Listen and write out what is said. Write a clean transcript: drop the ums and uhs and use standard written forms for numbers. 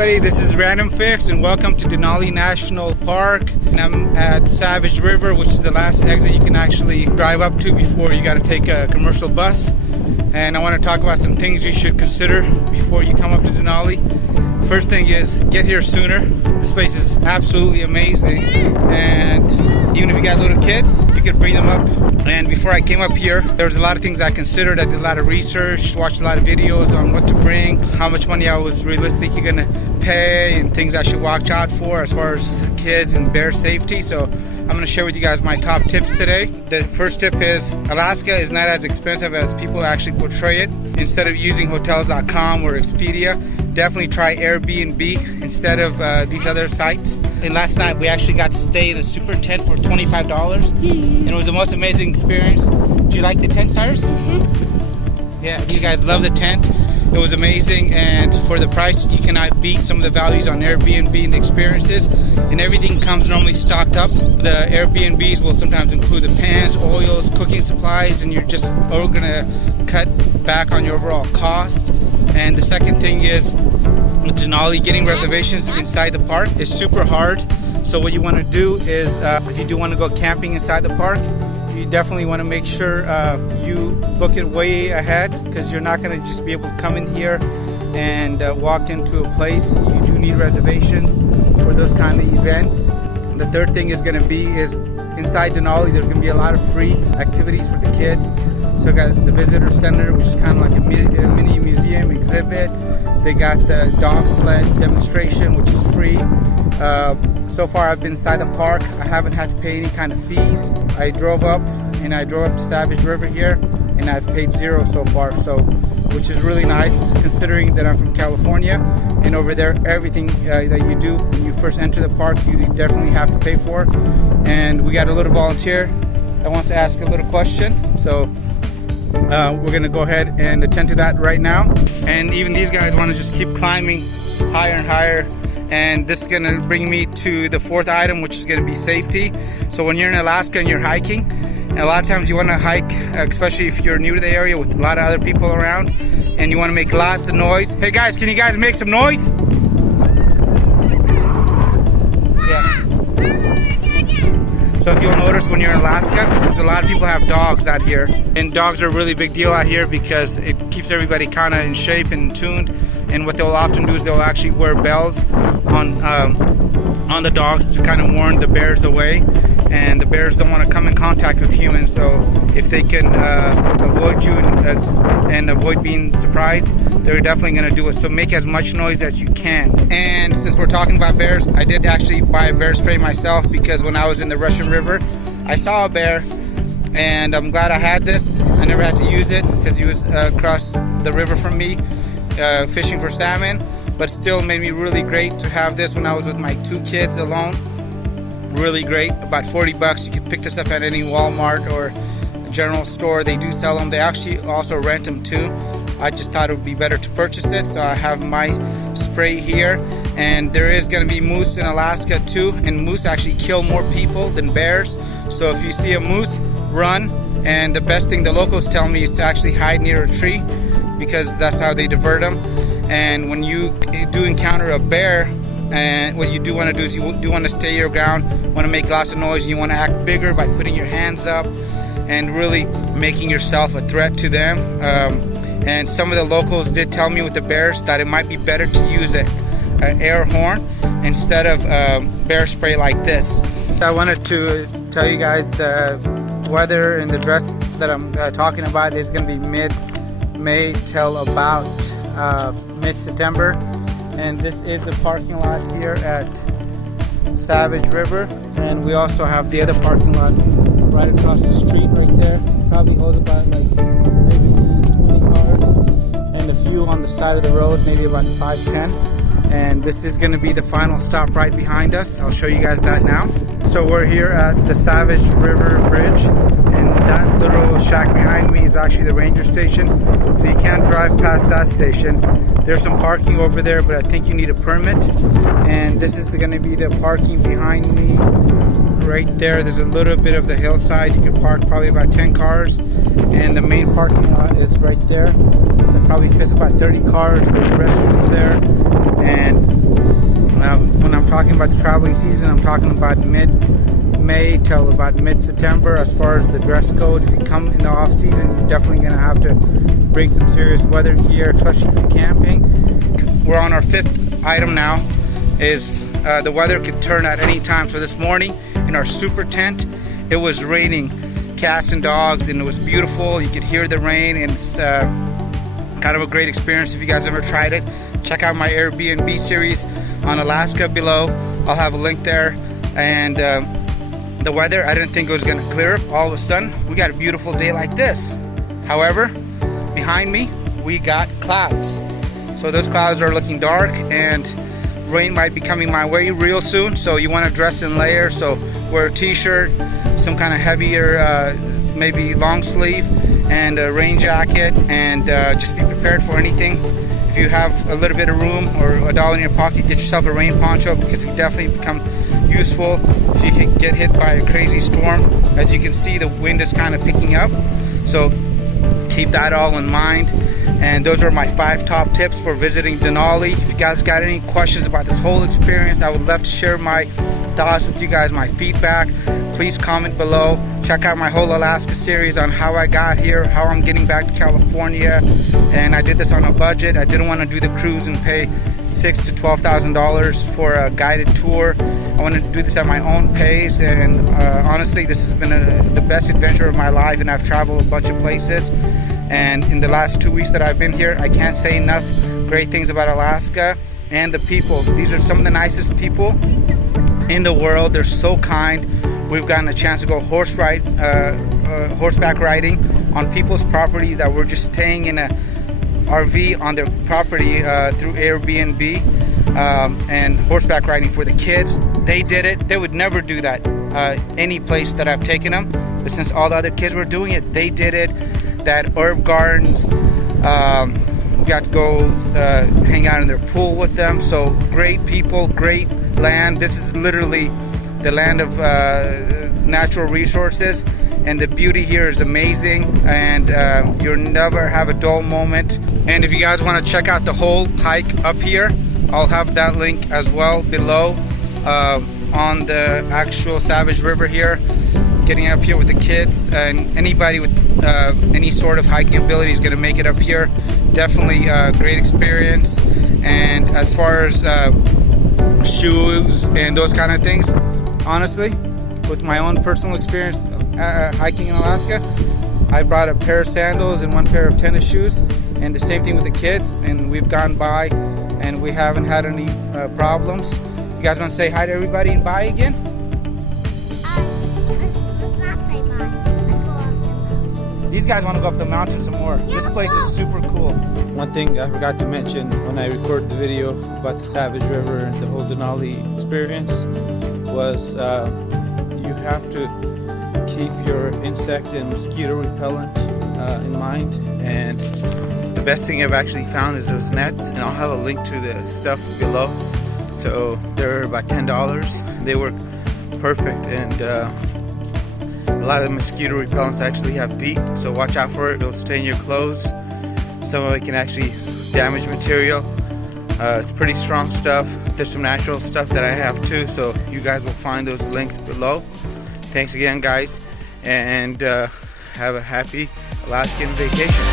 everybody, this is Random Fix and welcome to Denali National Park. And I'm at Savage River, which is the last exit you can actually drive up to before you got to take a commercial bus. And I want to talk about some things you should consider before you come up to Denali. First thing is get here sooner. This place is absolutely amazing, and even if you got little kids, you could bring them up. And before I came up here, there was a lot of things I considered. I did a lot of research, watched a lot of videos on what to bring, how much money I was realistically gonna pay, and things I should watch out for as far as kids and bear safety. So I'm gonna share with you guys my top tips today. The first tip is Alaska is not as expensive as people actually portray it. Instead of using hotels.com or Expedia, definitely try Airbnb instead of these other sites. And last night we actually got to stay in a super tent for $25, and it was the most amazing experience. Do you like the tent, Cyrus? Yeah, you guys love the tent. It was amazing, and for the price you cannot beat some of the values on Airbnb and the experiences. And everything comes normally stocked up. The Airbnbs will sometimes include the pans, oils, cooking supplies, and you're just gonna cut back on your overall cost. And the second thing is with Denali, getting reservations inside the park is super hard. So what you want to do is if you do want to go camping inside the park, you definitely want to make sure you book it way ahead, because you're not going to just be able to come in here and walk into a place. You do need reservations for those kind of events. The third thing is going to be inside Denali, there's going to be a lot of free activities for the kids. So I got the visitor center, which is kind of like a mini museum exhibit. They got the dog sled demonstration, which is free. So far I've been inside the park. I haven't had to pay any kind of fees. I drove up to Savage River here, and I've paid zero so far, which is really nice considering that I'm from California, and over there everything that you do when you first enter the park you definitely have to pay for. And we got a little volunteer that wants to ask a little question, so we're gonna go ahead and attend to that right now. And even these guys want to just keep climbing higher and higher. And this is gonna bring me to the fourth item, which is gonna be safety. So when you're in Alaska and you're hiking, and a lot of times you want to hike, especially if you're new to the area with a lot of other people around, and you want to make lots of noise. Hey guys, can you guys make some noise? So if you'll notice when you're in Alaska, there's a lot of people have dogs out here, and dogs are a really big deal out here because it keeps everybody kind of in shape and tuned. And what they'll often do is they'll actually wear bells on the dogs to kind of warn the bears away. And the bears don't want to come in contact with humans, so if they can avoid you and avoid being surprised, they're definitely going to do it. So make as much noise as you can. And since we're talking about bears, I did actually buy a bear spray myself, because when I was in the Russian River, I saw a bear, and I'm glad I had this. I never had to use it because he was across the river from me fishing for salmon, but still made me really great to have this when I was with my two kids alone. Really great. About 40 bucks. You can pick this up at any Walmart or general store. They do sell them. They actually also rent them too. I just thought it would be better to purchase it, so I have my spray here. And there is going to be moose in Alaska too, and moose actually kill more people than bears. So if you see a moose, run. And the best thing the locals tell me is to actually hide near a tree, because that's how they divert them. And when you do encounter a bear, and what you do want to do is you do want to stay your ground, want to make lots of noise, and you want to act bigger by putting your hands up and really making yourself a threat to them. And some of the locals did tell me with the bears that it might be better to use an air horn instead of bear spray like this. I wanted to tell you guys the weather and the dress that I'm talking about is going to be mid-May till about mid-September. And this is the parking lot here at Savage River, and we also have the other parking lot right across the street right there. Probably holds about like maybe 20 cars, and a few on the side of the road, maybe about 5-10. And this is going to be the final stop right behind us. I'll show you guys that now. So we're here at the Savage River Bridge, and that little shack behind me is actually the ranger station, so you can't drive past that station. There's some parking over there, but I think you need a permit. And this is going to be the parking behind me right there. There's a little bit of the hillside. You can park probably about 10 cars, and the main parking lot is right there. That probably fits about 30 cars. There's restrooms there. And when I'm talking about the traveling season, I'm talking about mid-May till about mid-September. As far as the dress code, if you come in the off season, you're definitely going to have to bring some serious weather gear, especially for camping. We're on our 5th item now. Is the weather could turn at any time. So this morning in our super tent, it was raining cats and dogs, and it was beautiful. You could hear the rain, and it's kind of a great experience. If you guys ever tried it, check out my Airbnb series on Alaska below. I'll have a link there. And the weather, I didn't think it was going to clear up. All of a sudden, we got a beautiful day like this. However, behind me, we got clouds. So those clouds are looking dark, and rain might be coming my way real soon. So you want to dress in layers. So wear a t-shirt, some kind of heavier, maybe long sleeve, and a rain jacket, and just be prepared for anything. If you have a little bit of room or $1 in your pocket, get yourself a rain poncho, because it can definitely become useful if you can get hit by a crazy storm. As you can see, the wind is kind of picking up, so keep that all in mind. And those are my 5 top tips for visiting Denali. If you guys got any questions about this whole experience, I would love to share my thoughts with you guys, my feedback. Please comment below. Check out my whole Alaska series on how I got here, how I'm getting back to California. And I did this on a budget. I didn't want to do the cruise and pay $6,000 to $12,000 for a guided tour. I wanted to do this at my own pace, and honestly, this has been the best adventure of my life, and I've traveled a bunch of places. And in the last 2 weeks that I've been here, I can't say enough great things about Alaska and the people. These are some of the nicest people in the world. They're so kind. We've gotten a chance to go horseback riding on people's property that we're just staying in a RV on their property through Airbnb, and horseback riding for the kids. They did it. They would never do that any place that I've taken them, but since all the other kids were doing it, they did it. That herb gardens, we got to go hang out in their pool with them. So great people, great land. This is literally the land of natural resources, and the beauty here is amazing, and you'll never have a dull moment. And if you guys want to check out the whole hike up here, I'll have that link as well below on the actual Savage River here. Getting up here with the kids, and anybody with any sort of hiking ability is going to make it up here. Definitely a great experience. And as far as shoes and those kind of things, honestly, with my own personal experience hiking in Alaska, I brought a pair of sandals and 1 pair of tennis shoes, and the same thing with the kids, and we've gone by and we haven't had any problems. You guys want to say hi to everybody and bye again? These guys want to go up the mountain some more. Yeah, this place is super cool. One thing I forgot to mention when I recorded the video about the Savage River and the whole Denali experience was you have to keep your insect and mosquito repellent in mind. And the best thing I've actually found is those nets, and I'll have a link to the stuff below. So they're about $10. They work perfect, and a lot of the mosquito repellents actually have DEET, so watch out for it. It'll stain your clothes. Some of it can actually damage material. It's pretty strong stuff. There's some natural stuff that I have too, so you guys will find those links below. Thanks again, guys, and have a happy Alaskan vacation.